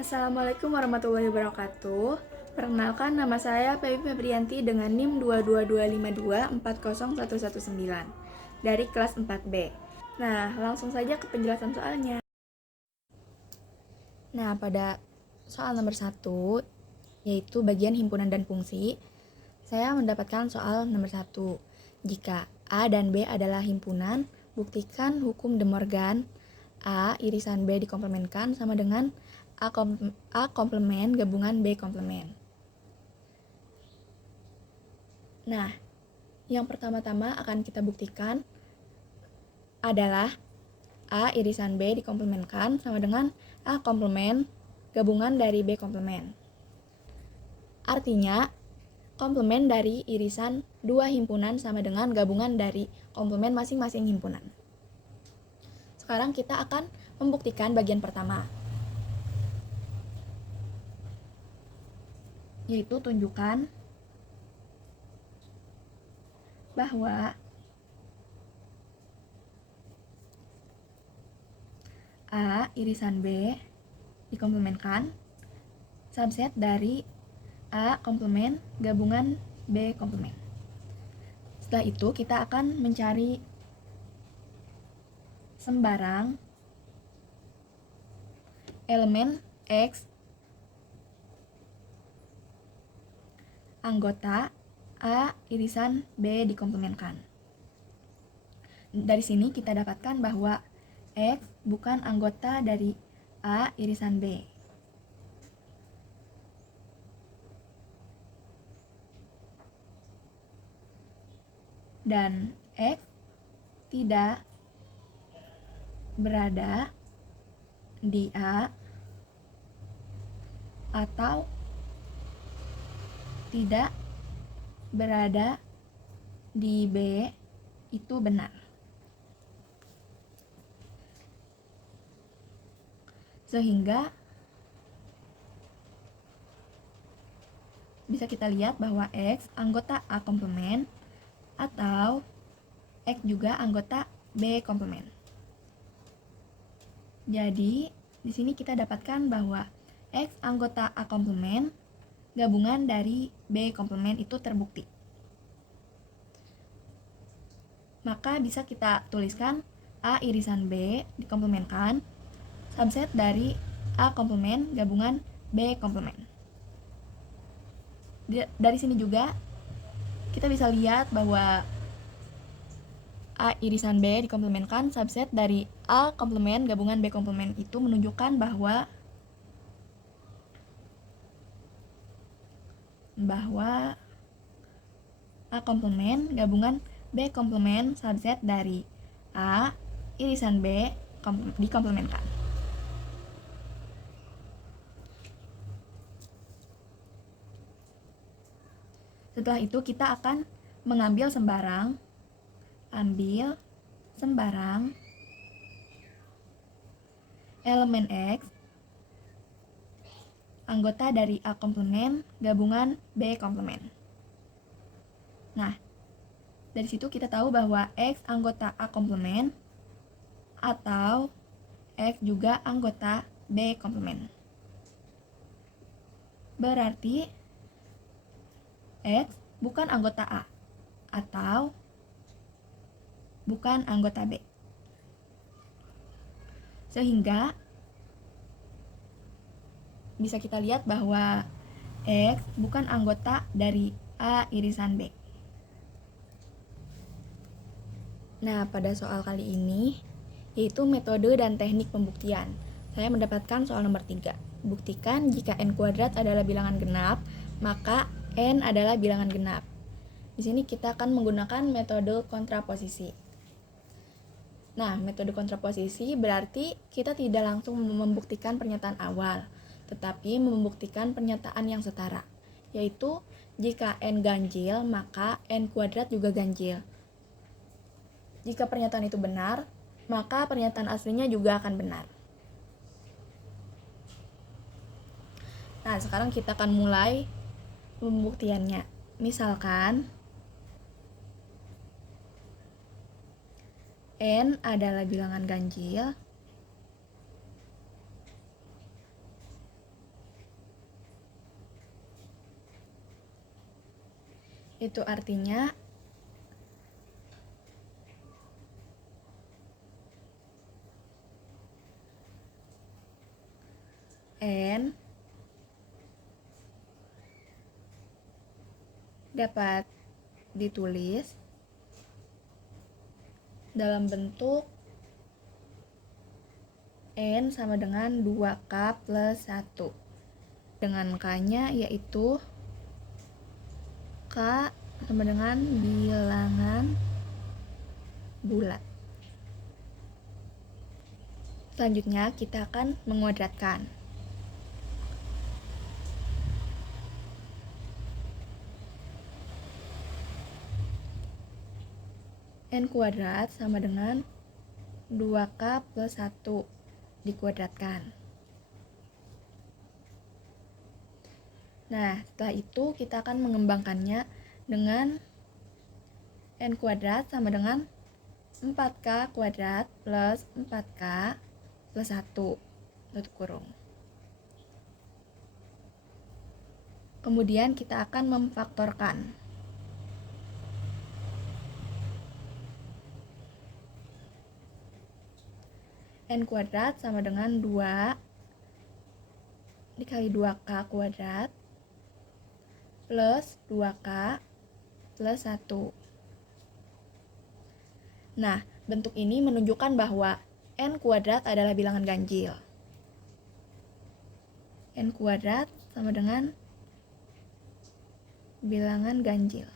Assalamualaikum warahmatullahi wabarakatuh. Perkenalkan, nama saya Pepi Febrianti dengan NIM 222524019 dari kelas 4B. Nah, langsung saja ke penjelasan soalnya. Nah, pada soal nomor 1, yaitu bagian himpunan dan fungsi, saya mendapatkan soal nomor 1. Jika A dan B adalah himpunan, buktikan hukum De Morgan. A irisan B dikomplementkan sama dengan A komplement gabungan B komplement. Nah, yang pertama-tama akan kita buktikan adalah A irisan B dikomplementkan sama dengan A komplement gabungan dari B komplement. Artinya, komplement dari irisan dua himpunan sama dengan gabungan dari komplement masing-masing himpunan. Sekarang kita akan membuktikan bagian pertama, yaitu tunjukkan bahwa A irisan B dikomplementkan subset dari A komplement gabungan B komplement. Setelah itu kita akan mencari sembarang elemen X anggota A irisan B dikomplementkan. Dari sini kita dapatkan bahwa X bukan anggota dari A irisan B. Dan X tidak berada di A atau tidak berada di B itu benar. Sehingga bisa kita lihat bahwa X anggota A komplement atau X juga anggota B komplement. Jadi, di sini kita dapatkan bahwa X anggota A komplement gabungan dari B komplement itu terbukti. Maka bisa kita tuliskan A irisan B dikomplementkan subset dari A komplement gabungan B komplement. Dari sini juga kita bisa lihat bahwa A irisan B dikomplementkan subset dari A komplement gabungan B komplement itu menunjukkan bahwa A komplement gabungan B komplement subset dari A irisan B dikomplementkan. Setelah itu kita akan mengambil sembarang elemen X anggota dari A komplement gabungan B komplement. Nah, dari situ kita tahu bahwa X anggota A komplement atau X juga anggota B komplement. Berarti X bukan anggota A atau bukan anggota B. Sehingga bisa kita lihat bahwa X bukan anggota dari A irisan B. Nah, pada soal kali ini yaitu metode dan teknik pembuktian. Saya mendapatkan soal nomor 3. Buktikan jika n kuadrat adalah bilangan genap, maka n adalah bilangan genap. Di sini kita akan menggunakan metode kontraposisi. Nah, metode kontraposisi berarti kita tidak langsung membuktikan pernyataan awal, tetapi membuktikan pernyataan yang setara, yaitu jika n ganjil, maka n kuadrat juga ganjil. Jika pernyataan itu benar, maka pernyataan aslinya juga akan benar. Nah, sekarang kita akan mulai pembuktiannya. Misalkan n adalah bilangan ganjil Itu artinya N dapat ditulis dalam bentuk N sama dengan 2K plus 1 dengan K-nya yaitu K sama dengan bilangan bulat. Selanjutnya kita akan menguadratkan. N kuadrat sama dengan 2K plus 1 dikuadratkan. Nah, setelah itu kita akan mengembangkannya dengan N kuadrat sama dengan 4K kuadrat plus 4K plus 1 tutup kurung. Kemudian kita akan memfaktorkan. N kuadrat sama dengan 2 dikali 2K kuadrat plus 2K plus 1. Nah, bentuk ini menunjukkan bahwa N kuadrat adalah bilangan ganjil. N kuadrat sama dengan bilangan ganjil.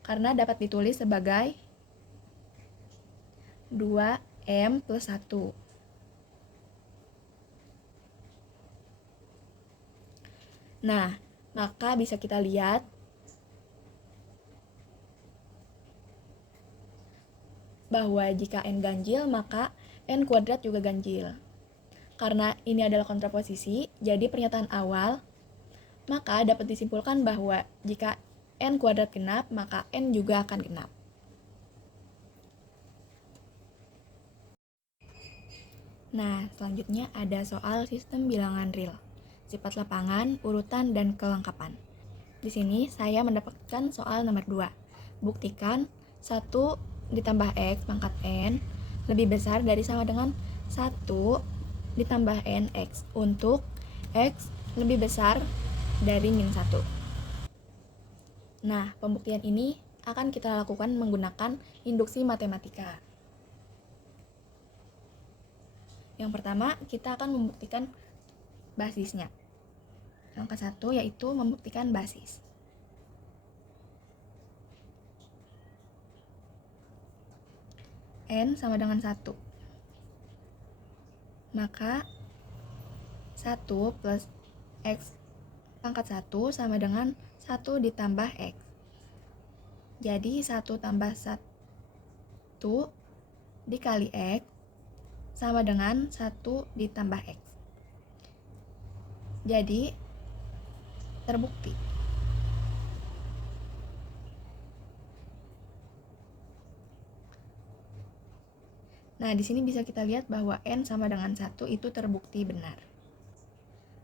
Karena dapat ditulis sebagai 2M plus 1. Nah, maka bisa kita lihat bahwa jika N ganjil, maka N kuadrat juga ganjil. Karena ini adalah kontraposisi, jadi pernyataan awal, maka dapat disimpulkan bahwa jika N kuadrat genap, maka N juga akan genap. Nah, selanjutnya ada soal sistem bilangan real, sifat lapangan, urutan, dan kelengkapan. Di sini saya mendapatkan soal nomor 2. Buktikan 1 ditambah X pangkat N lebih besar dari sama dengan 1 ditambah NX untuk X lebih besar dari min 1. Nah, pembuktian ini akan kita lakukan menggunakan induksi matematika. Yang pertama, kita akan membuktikan basisnya. Langkah 1 yaitu membuktikan basis. N sama dengan 1. Maka 1 plus X pangkat 1 sama dengan 1 ditambah X. Jadi 1 tambah 1 dikali X sama dengan 1 ditambah X. Jadi terbukti. Nah, di sini bisa kita lihat bahwa N sama dengan 1 itu terbukti benar.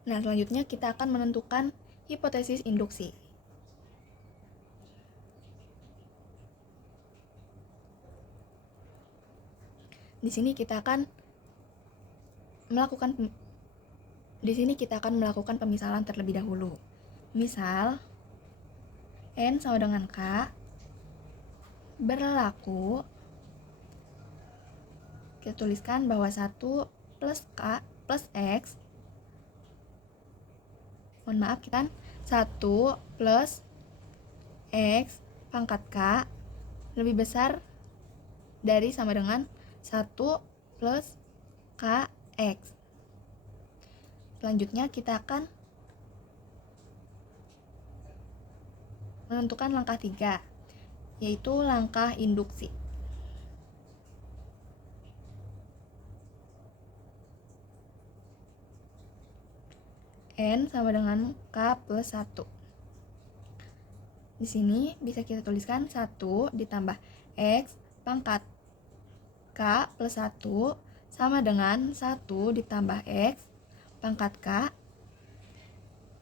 Nah, selanjutnya kita akan menentukan hipotesis induksi. Di sini kita akan melakukan pemisalan terlebih dahulu. Misal N sama dengan K berlaku, kita tuliskan bahwa 1 plus K plus X, mohon maaf, kita 1 plus X pangkat K lebih besar dari sama dengan 1 plus KX. Selanjutnya kita akan menentukan langkah 3, yaitu langkah induksi. N sama dengan K plus 1. Di sini bisa kita tuliskan 1 ditambah X pangkat K plus 1 sama dengan 1 ditambah X pangkat K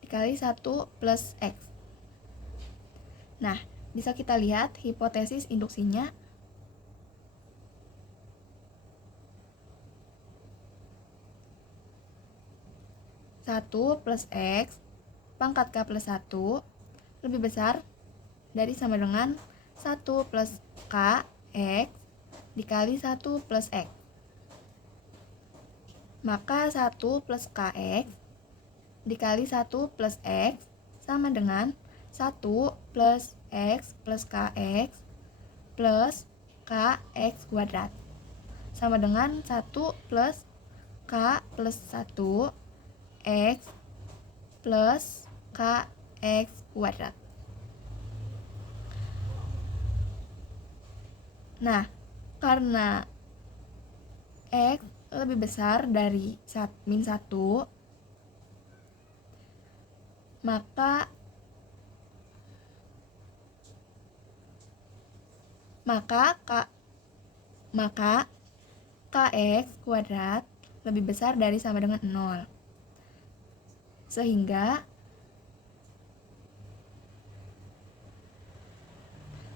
dikali 1 plus X. Nah, bisa kita lihat hipotesis induksinya. Satu plus X pangkat K plus 1 lebih besar dari sama dengan 1 plus K X dikali 1 plus X. Maka 1 plus KX dikali 1 plus X sama dengan 1 plus X plus KX plus KX kuadrat. Sama dengan 1 plus K plus 1 X plus KX kuadrat. Nah, karena X lebih besar dari min 1, maka Kx kuadrat lebih besar dari sama dengan 0. Sehingga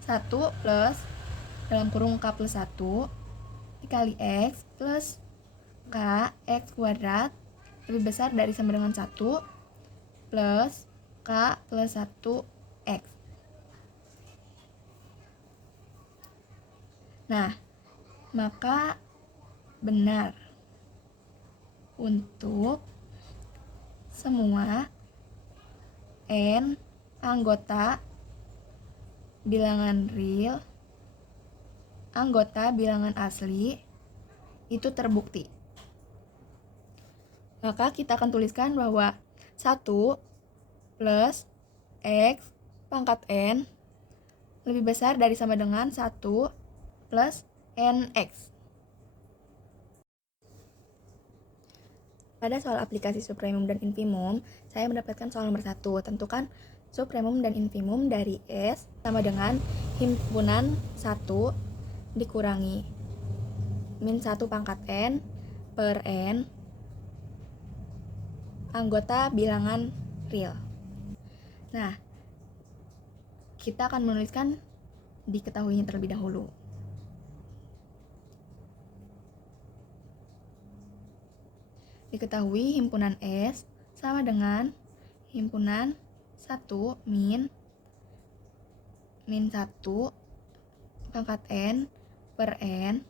1 plus dalam kurung K plus 1 dikali X plus Kx kuadrat lebih besar dari sama dengan 1 plus K plus 1 X. Nah, maka benar untuk semua N anggota bilangan real, anggota bilangan asli itu terbukti. Maka kita akan tuliskan bahwa 1 plus X pangkat N lebih besar dari sama dengan 1 plus NX. Pada soal aplikasi supremum dan infimum, saya mendapatkan soal nomor 1. Tentukan supremum dan infimum dari S sama dengan himpunan 1 dikurangi min 1 pangkat N per N anggota bilangan real. Nah, kita akan menuliskan diketahuinya terlebih dahulu. Diketahui himpunan S sama dengan himpunan 1 min 1 pangkat N per N,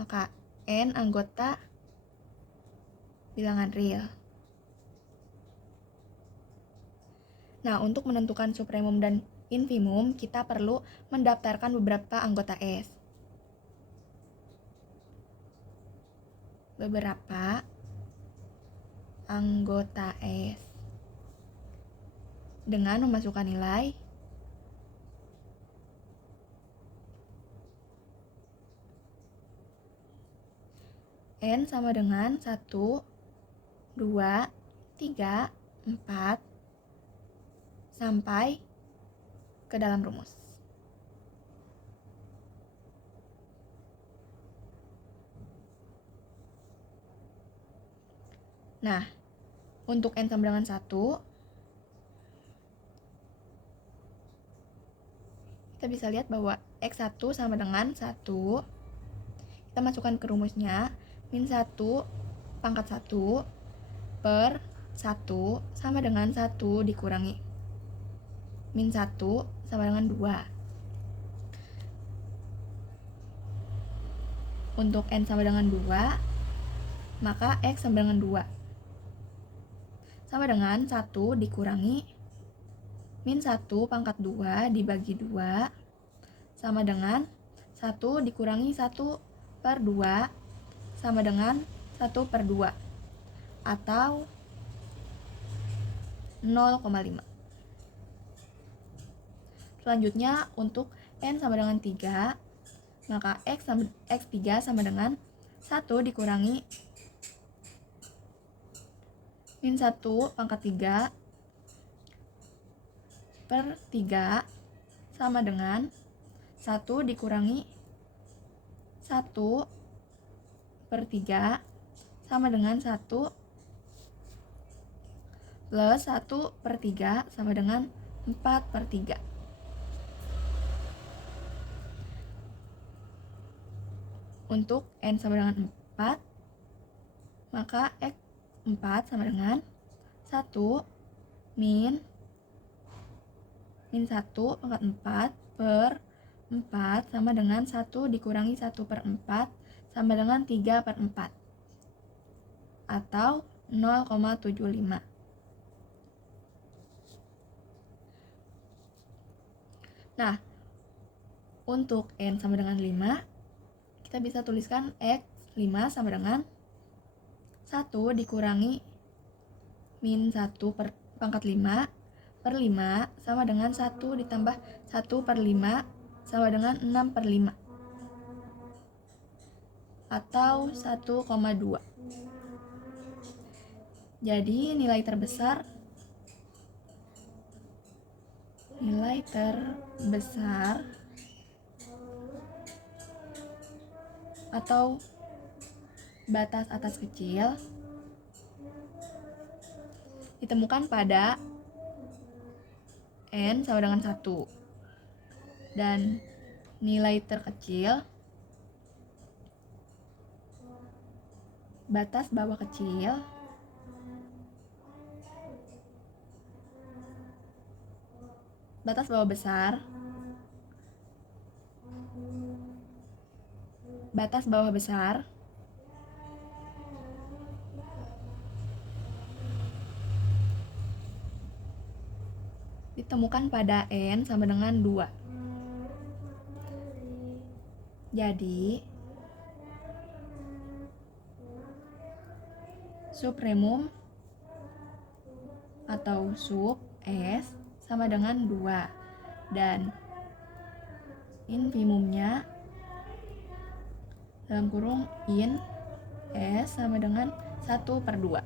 maka N anggota bilangan real. Nah, untuk menentukan supremum dan infimum, kita perlu mendaftarkan beberapa anggota S. Beberapa anggota S dengan memasukkan nilai N sama dengan 1, 2, 3, 4 sampai ke dalam rumus. Nah, untuk N sama dengan 1, kita bisa lihat bahwa X1 sama dengan 1, kita masukkan ke rumusnya, min 1 pangkat 1 per 1 sama dengan 1 dikurangi min 1 sama dengan 2. Untuk N sama dengan 2, maka X sama dengan 2. Sama dengan 1 dikurangi min 1 pangkat 2 dibagi 2 sama dengan 1 dikurangi 1 per 2 sama dengan 1 per 2 atau 0,5. Selanjutnya untuk N sama dengan 3, maka X3 sama dengan 1 dikurangi min 1 pangkat 3 per 3 sama dengan 1 dikurangi 1 per 3 sama dengan 1 plus 1/3 sama dengan 4/3. Untuk N sama dengan 4, maka X 4 sama dengan 1 min 1 pangkat 4 per 4 sama dengan 1 dikurangi 1/4 sama dengan 3/4 atau 0,75. Nah, untuk N sama dengan 5, kita bisa tuliskan X 5 sama dengan 1 dikurangi min 1 per pangkat 5 per 5 sama dengan 1 ditambah 1/5 sama dengan 6/5 atau 1,2. Jadi nilai terbesar atau batas atas kecil ditemukan pada N sama dengan 1 dan nilai terkecil batas bawah kecil batas bawah besar batas bawah besar ditemukan pada N sama dengan 2. Jadi supremum atau sub S sama dengan 2 dan infimumnya dalam kurung in S sama dengan 1/2.